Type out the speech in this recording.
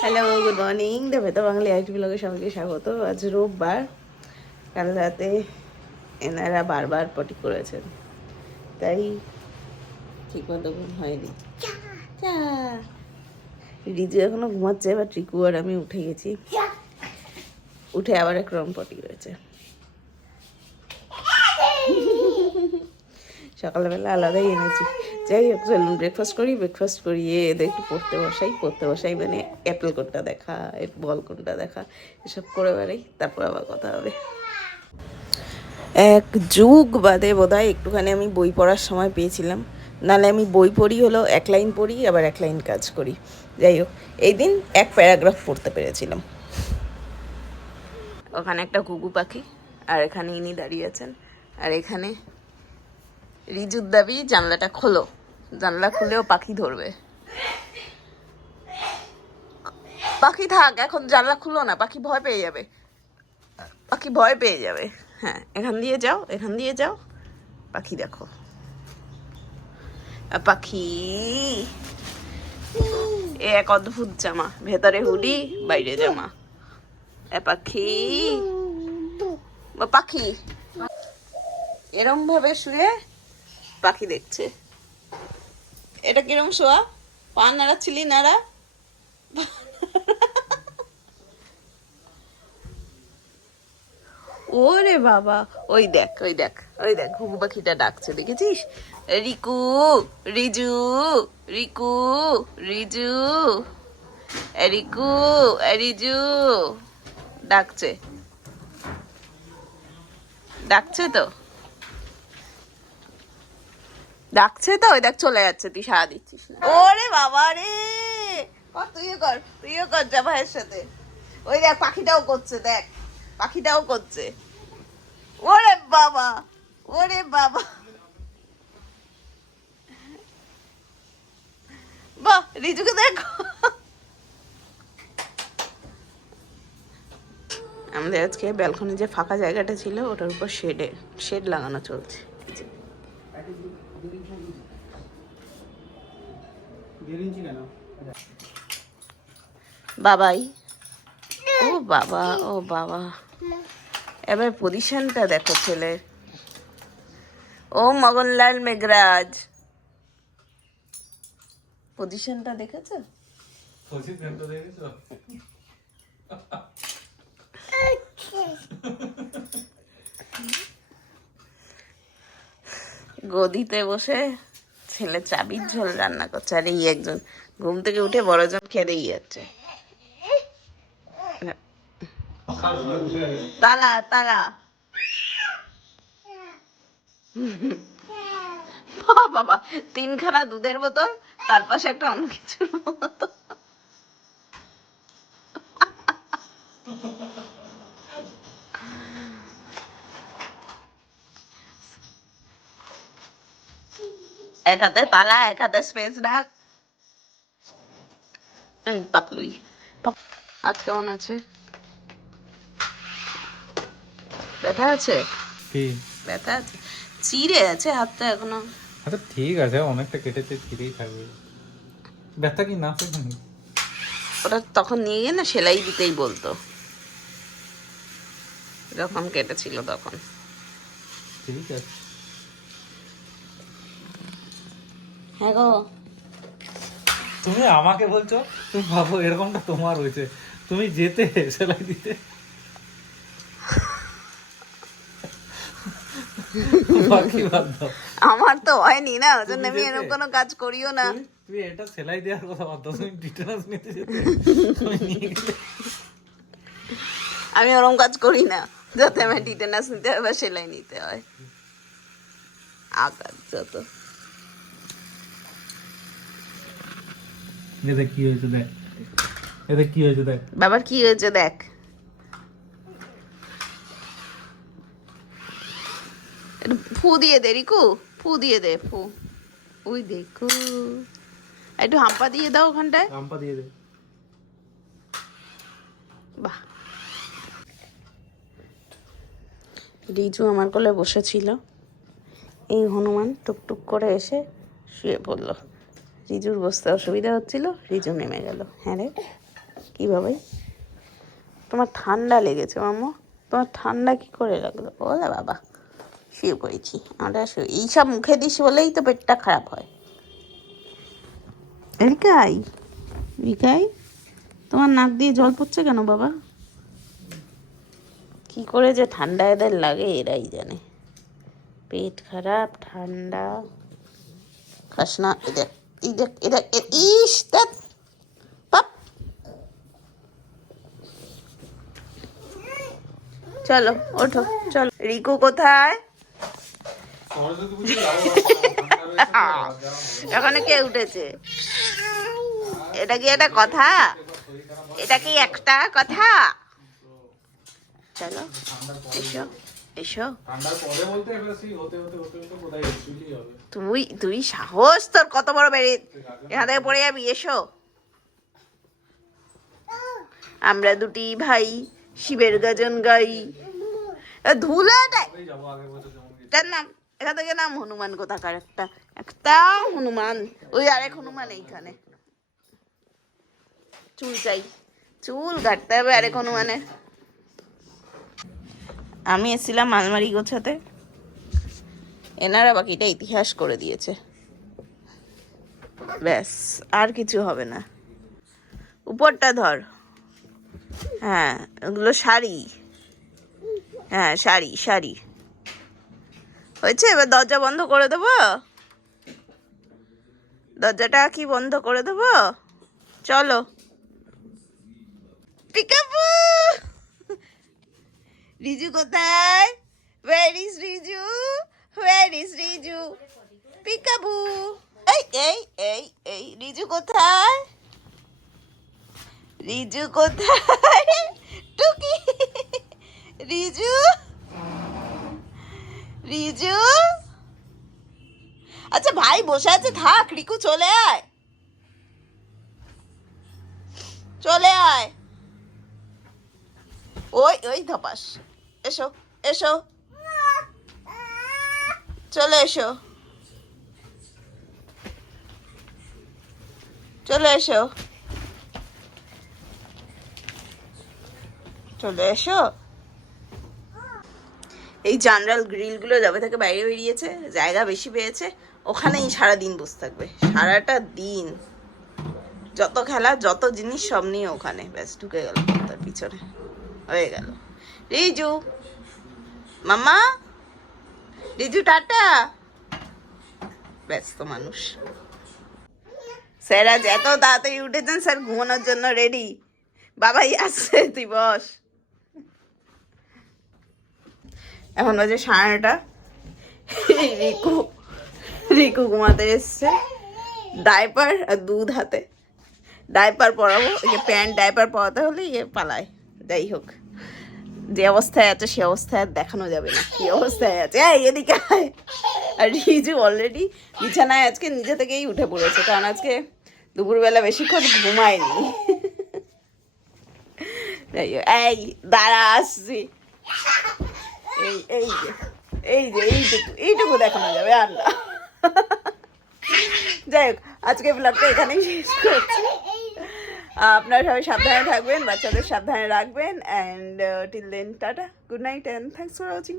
Hello, good morning. দেবে তো বাঙালি IT ব্লগে সবাইকে স্বাগত। আজ রোববার। কাল রাতে এনারা বারবার পটি করেছেন, তাই ঠিক মতো ঘুম হয়নি। রিজু এখনো ঘুমাচ্ছে, বা ট্রিকু আর আমি উঠে গেছি। উঠে আবার এক রকম পটি করেছে। সকালবেলা আলাদাই এনেছি। যাই হোক, চলুন ব্রেকফাস্ট করি। ব্রেকফাস্ট করিয়ে এদের একটু পড়তে বসাই মানে অ্যাপেল কোনটা দেখা, বল কোনটা দেখা, এসব করে বেড়াই। তারপর আবার কথা হবে। এক যুগ বাদে বোধহয় একটুখানি আমি বই পড়ার সময় পেয়েছিলাম। নাহলে আমি বই পড়ি হলো এক লাইন পড়ি, আবার এক লাইন কাজ করি। যাই হোক, এই দিন এক প্যারাগ্রাফ পড়তে পেরেছিলাম। ওখানে একটা ঘুঘু পাখি, আর এখানে ইনি দাঁড়িয়ে আছেন, আর এখানে রিজুর দাবি জানলাটা খোলো। জানলা খুলেও পাখি ধরবে। পাখি থাক, এখন জানলা খুলো না, পাখি ভয় পেয়ে যাবে। পাখি ভয় পেয়ে যাবে। হ্যাঁ, এখান দিয়ে যাও, এখান দিয়ে যাও। পাখি দেখো, পাখি। এ এক অদ্ভুত জামা, ভেতরে হুডি, বাইরে জামা। এ পাখি, পাখি এরম ভাবে শুয়ে পাখি দেখছে। এটা কিরম শোয়া? পা নাড়াচ্ছিলি নাড়া। ওরে বাবা, ওই দেখ, ওই দেখ, ওই দেখ, ঘুঘু পাখিটা ডাকছে, দেখেছিস? রিকু, রিজু, রিকু, রিজু, রিকু, রিজু ডাকছে, ডাকছে তো, ডাকছে তো। ওই দেখ চলে যাচ্ছে, তুই সাড়া দিচ্ছিস না। ওরে বাবা রে, তুইও কর যা ভাইয়ের সাথে। ওই দেখ পাখিটাও করছে, দেখ পাখিটাও করছে। ওরে বাবা, ওরে বাবা, বাহ, রিজুকে দেখো। আমাদের আজকে ব্যালকনি যে ফাঁকা জায়গাটা ছিল, ওটার উপর শেড লাগানো চলছে। বাবাই, ও বাবা, ও বাবা, এবার পজিশনটা দেখো ছেলের। ও মগনলাল মেঘরাজ, পজিশনটা দেখেছো? গদিতে বসে ছেলে চাবির ঝোল রান্না করছে, আর এই একজন ঘুম থেকে উঠে বড়জন খেতেই যাচ্ছে। তালা তালা, বাবা, তিনখানা দুধের বোতল, তার পাশে একটা অন্য কিছুর বোতল। এক হাতে তালা, এক হাতে স্পেস ডাক। পাকলুই, হাত কেমন আছে? ব্যথা আছে? কি ব্যথা আছে? চিড়ে আছে হাতটা এখনো। আচ্ছা ঠিক আছে, অনেকটা কেটেছে, ছিঁড়েই থাকবে। ব্যথা কি না সেখানে? ওটা তখন নিয়ে গিয়ে না সেলাই দিতেই বলতো, যখন কেটেছিল তখন। ঠিক আছে। হ্যাঁ গো, তুমি আমাকে বলছো, তুমি ভাবো এরকমটা তোমার হয়েছে, তুমি যেতে সেলাই দিতে। বাকি বাদ দাও, আমার তো হয়নি না, ওই জন্য আমি এরকম কোনো কাজ করিও না। তুমি এটা সেলাই দেওয়ার কথা বাদ দাও, তুমি টিটেনাস নিতে যেতে। তুমি নিয়ে গেলে। আমি ওরকম কাজ করি না যাতে আমার টিটেনাস নিতে হয় বা সেলাই নিতে হয়। আকার যত। এতে কি হয়েছে দেখ, এতে কি হয়েছে দেখ। বাবার কি হয়েছে দেখ। একটু ফু দিয়ে দে রিকু, ফু দিয়ে দে, ফু। ওই দেখো, একটু হাম্পা দিয়ে দাও ওখানটায়। রাম্পা দিয়ে দে। বাহ। রিজু আমার কোলে বসেছিল, এই হনুমান টুকটুক করে এসে শুয়ে পড়লো। রিজুর বসতে অসুবিধা হচ্ছিল, রিজু নেমে গেল। হ্যাঁ রে, কি বাবাই, তোমার ঠান্ডা লেগেছে মাম্মা? তোমার ঠান্ডা কি করে লাগলো? ওলা বাবা, শুয়ে পড়েছি আমরা। এইসব মুখে দিস বলেই তো পেটটা খারাপ হয়। রিকাই, রিকাই, তোমার নাক দিয়ে জল পড়ছে কেন বাবা? কি করে যে ঠান্ডা এদের লাগে এরাই জানে। পেট খারাপ, ঠান্ডা, খাস না। এদের এদের এদের ইস দেখ পাপ। চলো ওঠো, চলো। রিকু কোথায়? এখানে কে উঠেছে? এটা কি একটা কথা? এটা কি একটা কথা? চলো এসো, এসো। তুই সাহস তোর কত বড় বেড়ে, এখান থেকে পড়ে যাবি। এসো। আমরা দুটি ভাই শিবের গাজন গাই। ধুলাটার নাম, এখান থেকে নাম হনুমান কোথাকার একটা, একটা হনুমান। ওই আরেক হনুমান এইখানে। চুল চাই, চুল কাটতে হবে আরেক হনুমানের। আমি এসেছিলাম আলমারি গোছাতে, এনারা বাকিটা ইতিহাস করে দিয়েছে। ব্যাস, আর কিছু হবে না। উপরটা ধর। হ্যাঁ, ওগুলো শাড়ি। হ্যাঁ, শাড়ি শাড়ি হয়েছে। এবার দরজা বন্ধ করে দেবো? দরজাটা কি বন্ধ করে দেবো? চলো। পিকাবু, রিজু কোথায়? Where is Riju? Where is Riju? Peekaboo, এই এই এই এই রিজু কোথায়? রিজু কোথায়? টুকি, রিজু, রিজু। আচ্ছা ভাই বসে আছে, থাক। রিকু চলে আয়, চলে আয়। ওই ওই ধপাস। এসো, এসো, চলে এসো, চলে এসো, চলে এসো। এই জানরাল গ্রিলগুলো যবে থেকে বাইরে বেরিয়েছে, জায়গা বেশি পেয়েছে, ওখানেই সারাদিন বসে থাকবে। সারাটা দিন যত খেলা, যত জিনিস সব নিয়ে ওখানে। ব্যাস ঢুকে গেল তার পিছনে, হয়ে গেল। রিজু, মামা, রিজু টাটা। ব্যস্ত মানুষ। স্যার আজ এত তাড়াতাড়ি উঠেছেন, স্যার ঘুমানোর জন্য রেডি। বাবাই আসছে, তুই বস। এখন বাজে 9:30। রিকু, রিকু ঘুমাতে এসছে, ডাইপার আর দুধ হাতে। ডাইপার পরাবো, প্যান্ট ডাইপার পরাতে হলে পালায়। যাই হোক, যে অবস্থায় আছে সে অবস্থায় আর দেখানো যাবে না কি অবস্থায় আছে। এদিকে আয়। আর রিজু অলরেডি বিছানায় আজকে নিজে থেকেই উঠে পড়েছে, কারণ আজকে দুপুরবেলা বেশিক্ষণ ঘুমায়নি। যাই হোক, এই দাঁড়া আসছি। এই এই যে এই যে এইটুকু দেখানো যাবে আর না। যাই হোক, আজকে ব্লগটা এখানেই শেষ করছি। আপনারা সবাই সাবধানে থাকবেন, বাচ্চাদের সাবধানে রাখবেন। And till then tata, good night and thanks for watching.